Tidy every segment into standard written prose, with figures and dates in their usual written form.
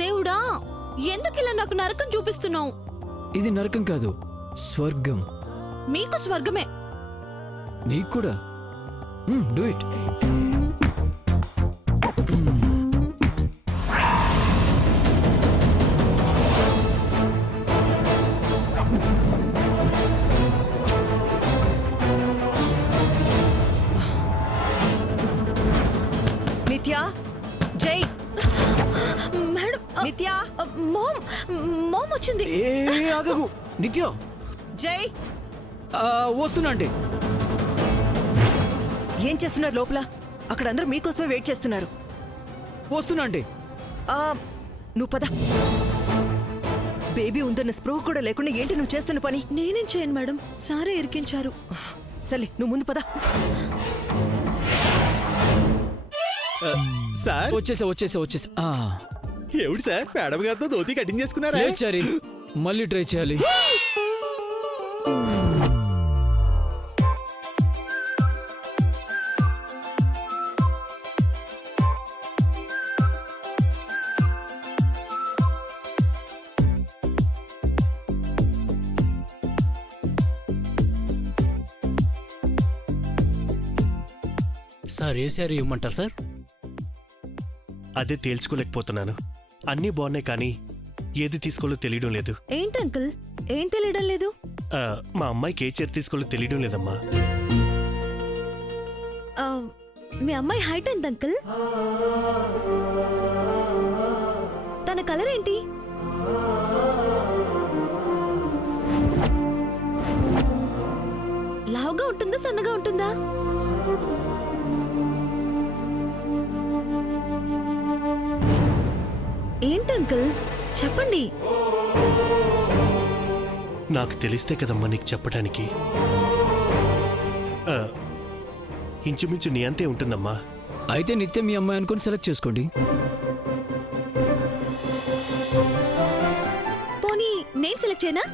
దేవుడా, ఎందుకు ఇలా నాకు నరకం చూపిస్తున్నావు? ఇది నరకం కాదు, స్వర్గం. మీకు స్వర్గమే. నీకు కూడా. Do it. నిత్య, జై. మేడం, నిత్య, మోమ్ వచ్చింది. ఆగకు నిత్య. జై. వస్తున్నా అంటే. ఏం చేస్తున్నారు లోపల? అక్కడ అందరూ మీకోసమే వెయిట్ చేస్తున్నారు. వస్తున్నా అంటే. నువ్వు పద. బేబీ ఉందన్న స్ప్రూవ్ కూడా లేకుండా ఏంటి నువ్వు చేస్తున్న పని? నేనేం చేయను మేడం, సారే ఇరికించారు. సరే, నువ్వు ముందు పద. సార్ వచ్చేసా. ఏమిటి సార్, మేడం గారితో ధోతి కటింగ్ చేసుకున్నారా? చారి, మళ్ళీ ట్రై చేయాలి. సార్ ఏ శారీ ఇవ్వమంటారు సార్? అదే తేల్చుకోలేకపోతున్నాను. అన్నీ బాగున్నాయి కానీ ఏది తీసుకోవాలో తెలియడం లేదు. ఏంటి అంకుల్, ఏం తెలియడం లేదు? మా అమ్మాయికి ఏ చీర తీసుకోవాలో తెలియడం లేదమ్మా. మీ అమ్మాయి హైట్ ఎంత అంకుల్? తన కలర్ ఏంటి? లావుగా ఉంటుందా, సన్నగా ఉంటుందా? ఏంటి అంకుల్, చెప్పండి. నాకు తెలిస్తే కదమ్మా నీకు చెప్పడానికి. ఇంచుమించు నీ అంతే ఉంటుందమ్మా. అయితే నిత్యం మీ అమ్మాయి అనుకుని సెలెక్ట్ చేసుకోండి. పోనీ నేను సెలెక్ట్ చేయనా?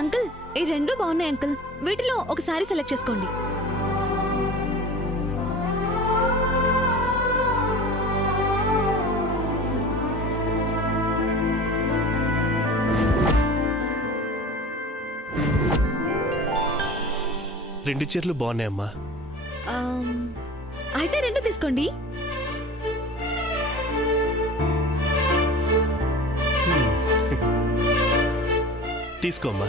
అంకుల్, ఈ రెండు బాగున్నాయి అంకుల్. వీటిలో ఒక సారీ సెలెక్ట్ చేసుకోండి. రెండు చీరలు బాగున్నాయమ్మా. అయితే రెండు తీసుకోండి. తీసుకోమ్మా.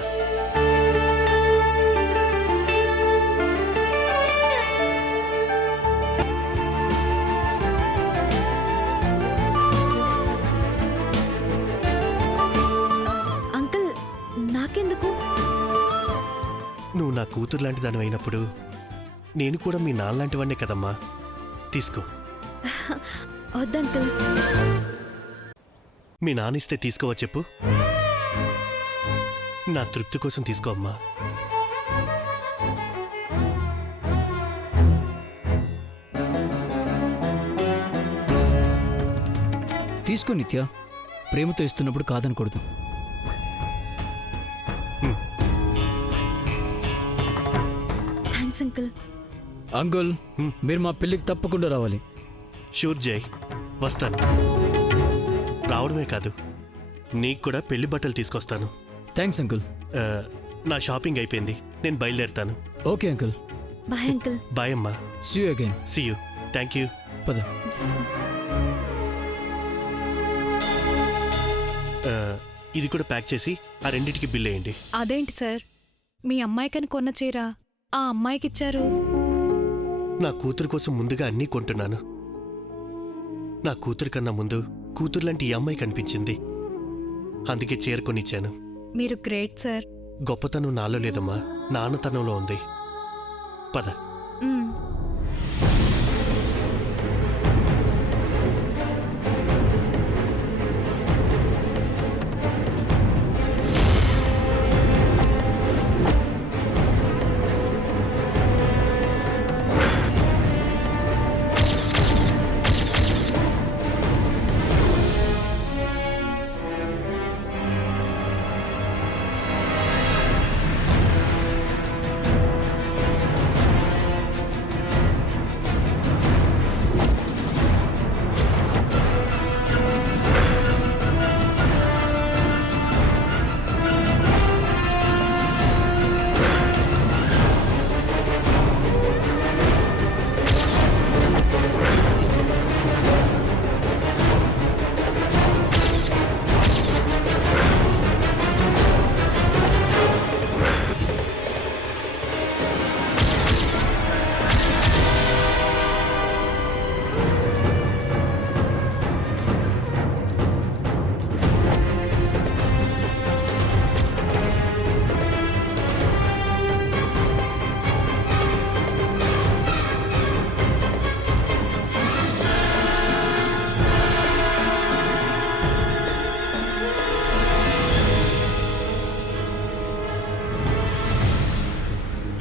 అంకుల్, నాకెందుకు? నువ్వు నా కూతురు లాంటి దాని అయినప్పుడు నేను కూడా మీ నాన్న లాంటి వాడినే కదమ్మా. తీసుకో. వద్దంకుల్. మీ నాన్నిస్తే తీసుకోవా చెప్పు? నా తృప్తి కోసం తీసుకో అమ్మా. తీసుకో నిత్య, ప్రేమతో ఇస్తున్నప్పుడు కాదనకూడదు. Thanks uncle. అంకుల్, మీరు మా పెళ్ళికి తప్పకుండా రావాలి. షూర్ జై, వస్తాను. రావడమే కాదు, నీకు కూడా పెళ్లి బట్టలు తీసుకొస్తాను. Thanks uncle. నా షాపింగ్ అయిపోయింది, నేను బయలుదేరుతాను. Okay uncle. Bye uncle. Bye అమ్మా. See you again. See you. Thank you. పద. ఇది కూడా ప్యాక్ చేసి ఆ రెండింటికి బిల్ వేయండి. అదేంటి సార్, మీ అమ్మాయికని కొన్న చీర ఆ అమ్మాయికిచ్చారు? నా కూతురు కోసం ముందుగా అన్నీ కొంటున్నాను. నా కూతురు కన్నా ముందు కూతురు లాంటి ఈ అమ్మాయి కనిపించింది, అందుకే చీర కొనిచ్చాను. మీరు గ్రేట్ సార్. గొప్పతనం నాలో లేదమ్మా, నాన్నతనంలో ఉంది. పద. మ్.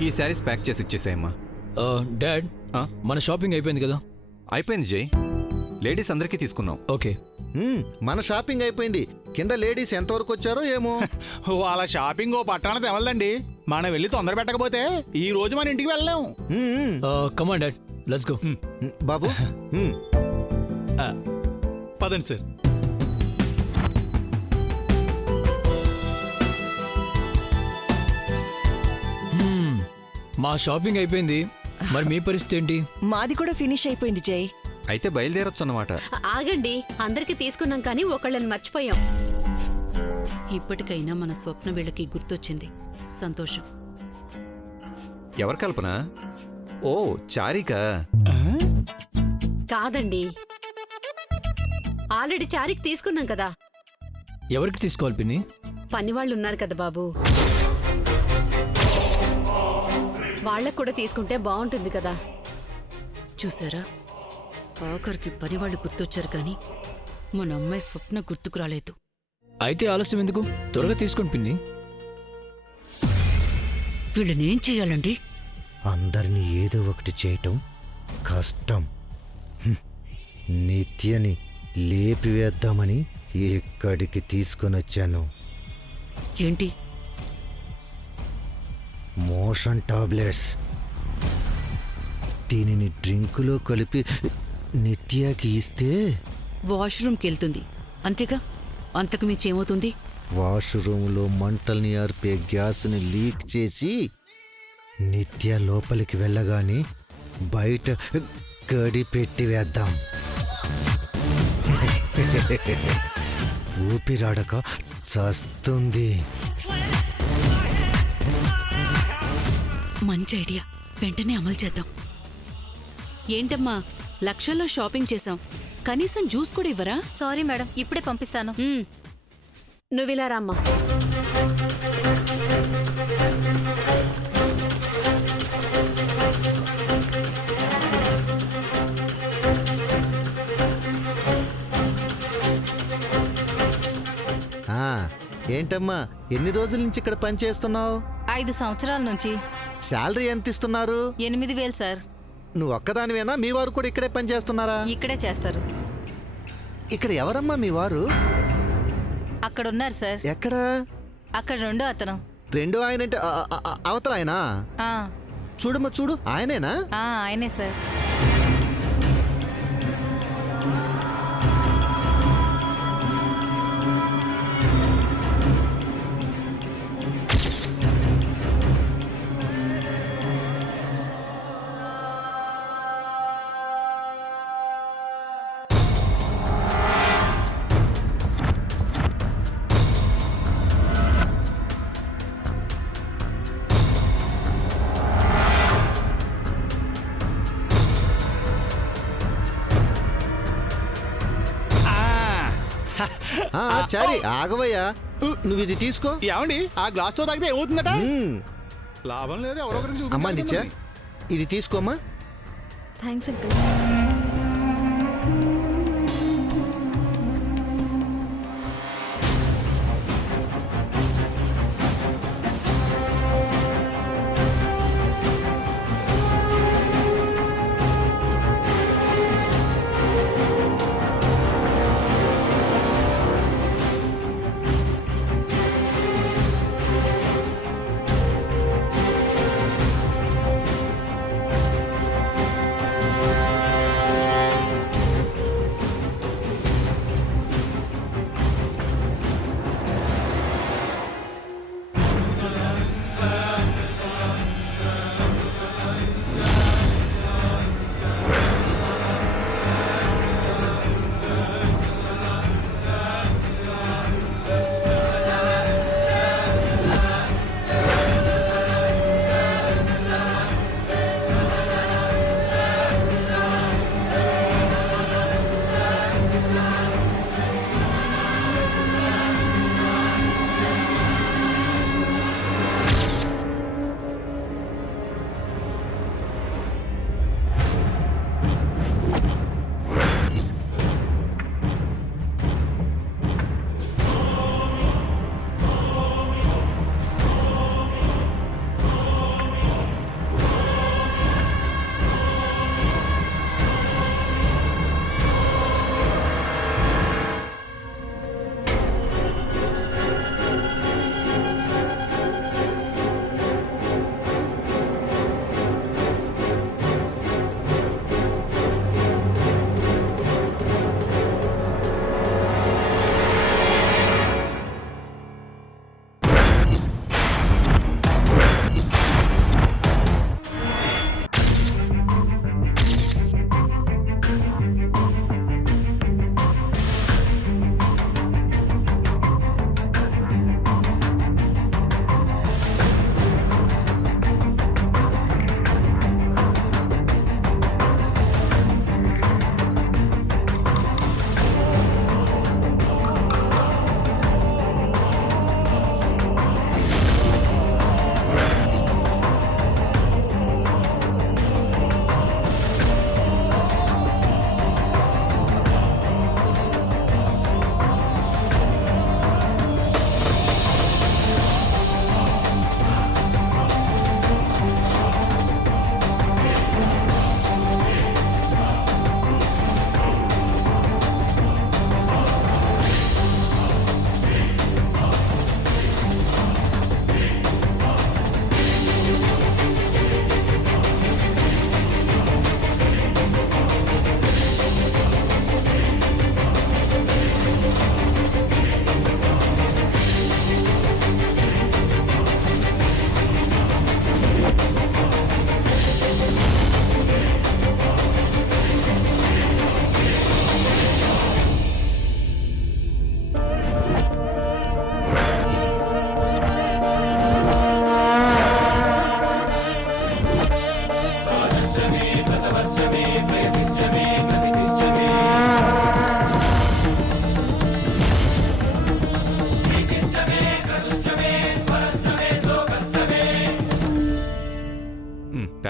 ఈ శారీస్ ప్యాక్ చేసి ఇచ్చేసాయమ్మా. డాడ్ ఆ? మన షాపింగ్ అయిపోయింది కదా? అయిపోయింది జై. లేడీస్ అందరికీ తీసుకున్నాం. ఓకే. మన షాపింగ్ అయిపోయింది. కింద లేడీస్ ఎంతవరకు వచ్చారో ఏమో. వాళ్ళ షాపింగ్ ఓ పట్టణానికి తెవల్దండి. మనం వెళ్ళి తొందర పెట్టకపోతే ఈ రోజు మన ఇంటికి వెళ్ళలేం. కమాన్ డాడ్, లెట్స్ గో. బాబు పదండి సార్. మా షాపింగ్ అయిపోయింది, మరి మీ పరిస్థితి ఏంటి? మాది కూడా ఫినిష్ అయిపోయింది జై. అయితే బయలుదేరొచ్చు అన్నమాట. ఆగండి, అందరికి తీసుకున్నాం కానీ ఒకళ్ళని మర్చిపోయాం. ఇప్పటికైనా మన స్వప్న వీళ్ళకి గుర్తొచ్చింది. సంతోషం. ఎవరి కల్పన? ఓ చారిక. కాదండి, ఆల్రెడీ చారికి తీసుకున్నాం కదా. ఎవరికి తీసుకోవాలి పిన్ని? పనివాళ్ళు ఉన్నారు కదా బాబు, వాళ్ళకు కూడా తీసుకుంటే బాగుంటుంది కదా. చూసారా, ఆఖరికి పనివాళ్ళు గుర్తొచ్చారు కానీ మన అమ్మాయి స్వప్న గుర్తుకు రాలేదు. అయితే ఆలస్యం ఎందుకు? త్వరగా తీసుకోండి పిన్ని. వీళ్ళనేం చెయ్యాలండి? అందరినీ ఏదో ఒకటి చేయటం కష్టం. నిత్యని లేపివేద్దామని ఇక్కడికి తీసుకొని వచ్చాను. ఏంటి? Motion tablets. దీనిని డ్రింకులో కలిపి నిత్యకి ఇస్తే వాష్రూమ్కి వెళ్తుంది అంతేగా, అంతకు మించి ఏమవుతుంది? వాష్రూమ్లో మంటల్ని ఆర్పే గ్యాస్ని లీక్ చేసి నిత్య లోపలికి వెళ్ళగానే బయట గడి పెట్టి వేద్దాం. ఊపిరాడక చస్తుంది. మంచి ఐడియా, వెంటనే అమలు చేద్దాం. ఏంటమ్మా, లక్షల్లో షాపింగ్ చేశాం, కనీసం జ్యూస్ కూడా ఇవ్వరా? సారీ మేడం, ఇప్పుడే పంపిస్తాను. నువ్విలా రామ్మా. ఏంటమ్మా, ఎన్ని రోజుల నుంచి ఇక్కడ పనిచేస్తున్నావు? 5 సంవత్సరాల నుంచి. శాలరీ ఎంత ఇస్తున్నారు? 8,000 సార్. నువ్వు ఒక్కదానివేనా? మీ వారు కూడా ఇక్కడే పనిచేస్తున్నారా? ఇక్కడే చేస్తారు. ఇక్కడ ఎవరమ్మా మీ వారు? అక్కడ ఉన్నారు సార్. ఎక్కడ? అక్కడ రెండో అతను. రెండో ఆయన అంటే అవతల ఆయన? ఆ, చూడమ్మా చూడు, ఆయనేనా? ఆయనే సార్. చారి ఆగవయ్యా, నువ్వు ఇది తీసుకో. ఏమండి, ఆ గ్లాస్ తో తాగితే ఏమవుతుందట? లాభం లేదు, ఎవరో ఒకరికి అమ్మా నిత్య, చూపించాలి. ఇది తీసుకోమ్మా. Thanks uncle.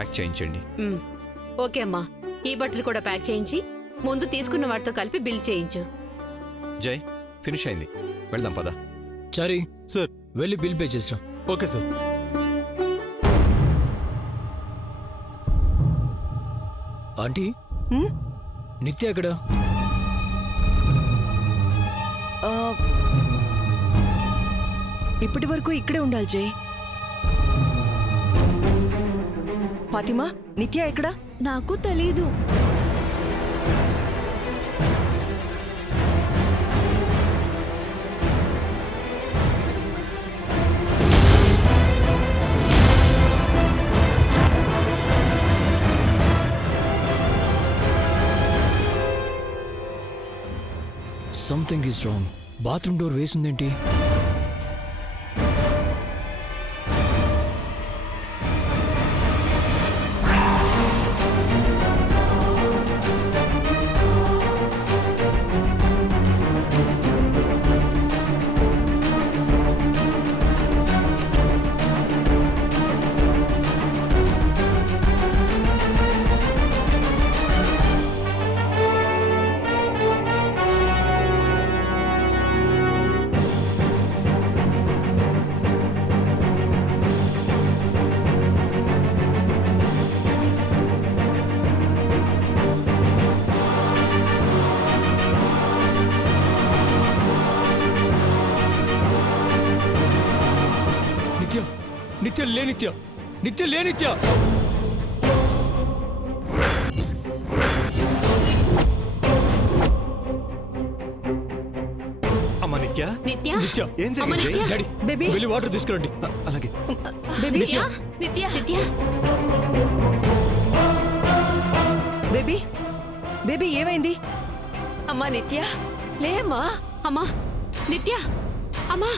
ప్యాక్ చేయించండి. ఉమ్, ఓకే అమ్మా. ఈ బట్టలు కూడా ప్యాక్ చేయించి ముందు తీసుకున్న వాటితో కలిపి బిల్ చేయించు. జై ఫినిష్ అయింది, వెళ్దాం పద. చారీ సార్. వెళ్ళి బిల్ పే చేసిరా. Okay sir. ఆంటీ, హ్మ్? నిత్య ఎక్కడ? ఆ, ఇప్పటి వరకు ఇక్కడే ఉండాలి జై. ఫాతిమా, నిత్య ఎక్కడ? నాకు తెలీదు. Something is wrong. Bathroom door వేసిందేంటి? నిత్య లే, నిత్య నిత్య లే, నిత్య. అమ్మా నిత్య, నిత్య నిత్య, ఏం అమ్మ, జరిగింది? నిత్య. Daddy baby. వెళ్ళి వాటర్ తీసుకురండి. అలాగే. బేబీ, నిత్య నిత్య, నిత్య బేబీ, బేబీ ఏమైంది? అమ్మా నిత్య, లేమ్మా. అమ్మా, నిత్య అమ్మా.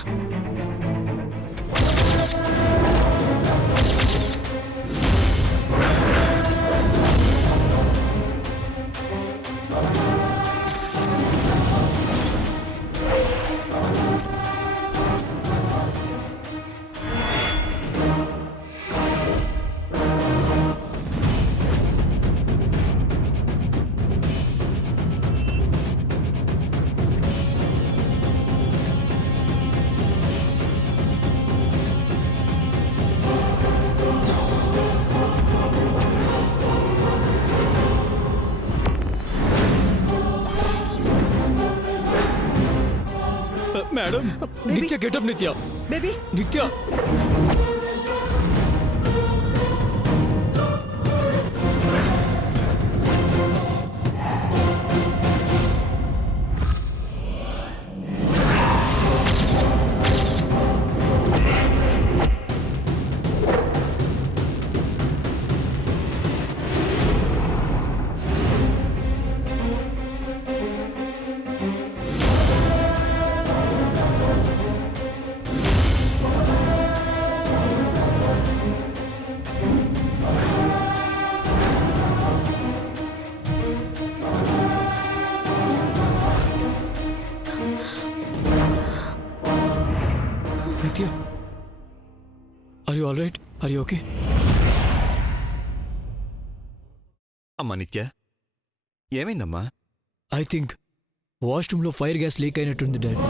మేడం, నిత్య గెటప్. నిత్య, బేబీ, నిత్య. Nitya, are you all right? Are you okay? అమ్మా నిత్య, ఏమైందమ్మా? I think వాష్రూమ్లో ఫైర్ గ్యాస్ లీక్ అయినట్టుంది డాడ్.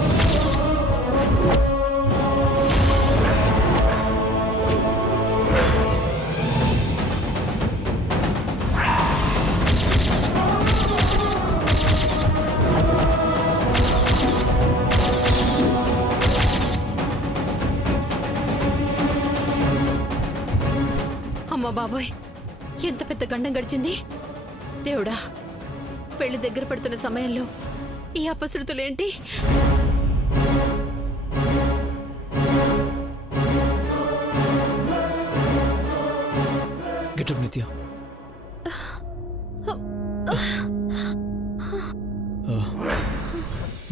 అమ్మా బాబోయ్, ఎంత పెద్ద గండం గడిచింది దేవుడా. పెళ్లి దగ్గర పడుతున్న సమయంలో ఈ అపశృతులేంటి? గెటప్ నిత్య.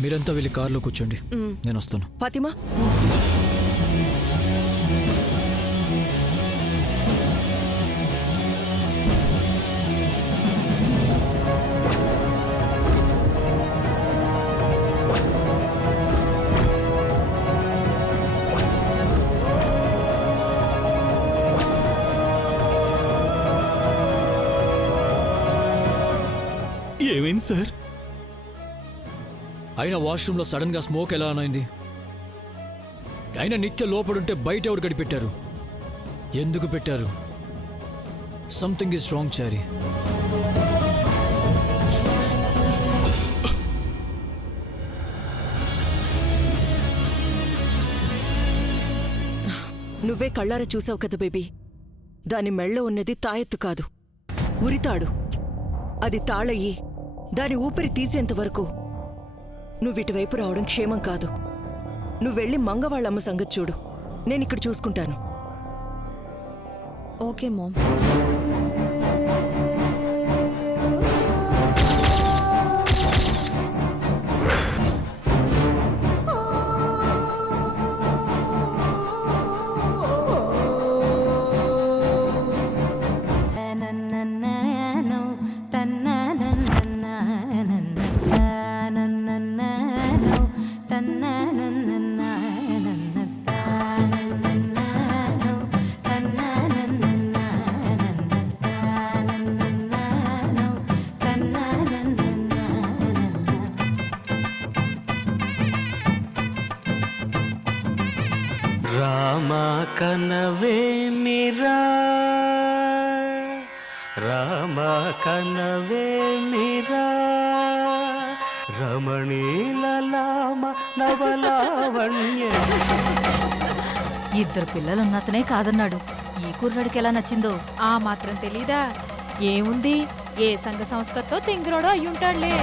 మీరంతా వెళ్ళి కార్లో కూర్చోండి, నేను వస్తాను. ఫాతిమా, ఏమైంది సార్? అయినా వాష్రూమ్లో సడన్ గా స్మోక్ ఎలా అయింది? అయినా నిత్య లోపడుంటే బయట ఎవరు గడి పెట్టారు? ఎందుకు పెట్టారు? సంథింగ్ ఈజ్ రాంగ్ చారి. నువ్వే కళ్ళారా చూసావు కదా బేబీ. దాని మెళ్ళో ఉన్నది తాయెత్తు కాదు, ఉరితాడు. అది తాళయ్యి దాని ఊపిరి తీసేంతవరకు నువ్విటువైపు రావడం క్షేమం కాదు. నువ్వెళ్ళి మంగవాళ్ళమ్మ సంగతి చూడు, నేనిక్కడ చూసుకుంటాను. Okay mom. రామా కనవేమిరా, రామా కనవేమిరా, రమణీలలామ నవలావణ్య. ఇద్దరు పిల్లలున్నతనే కాదన్నాడు. ఈ కుర్రాడికి ఎలా నచ్చిందో. ఆ మాత్రం తెలీదా? ఏముంది, ఏ సంఘ సంస్కృతో తెంగిరోడో అయ్యుంటాడులే.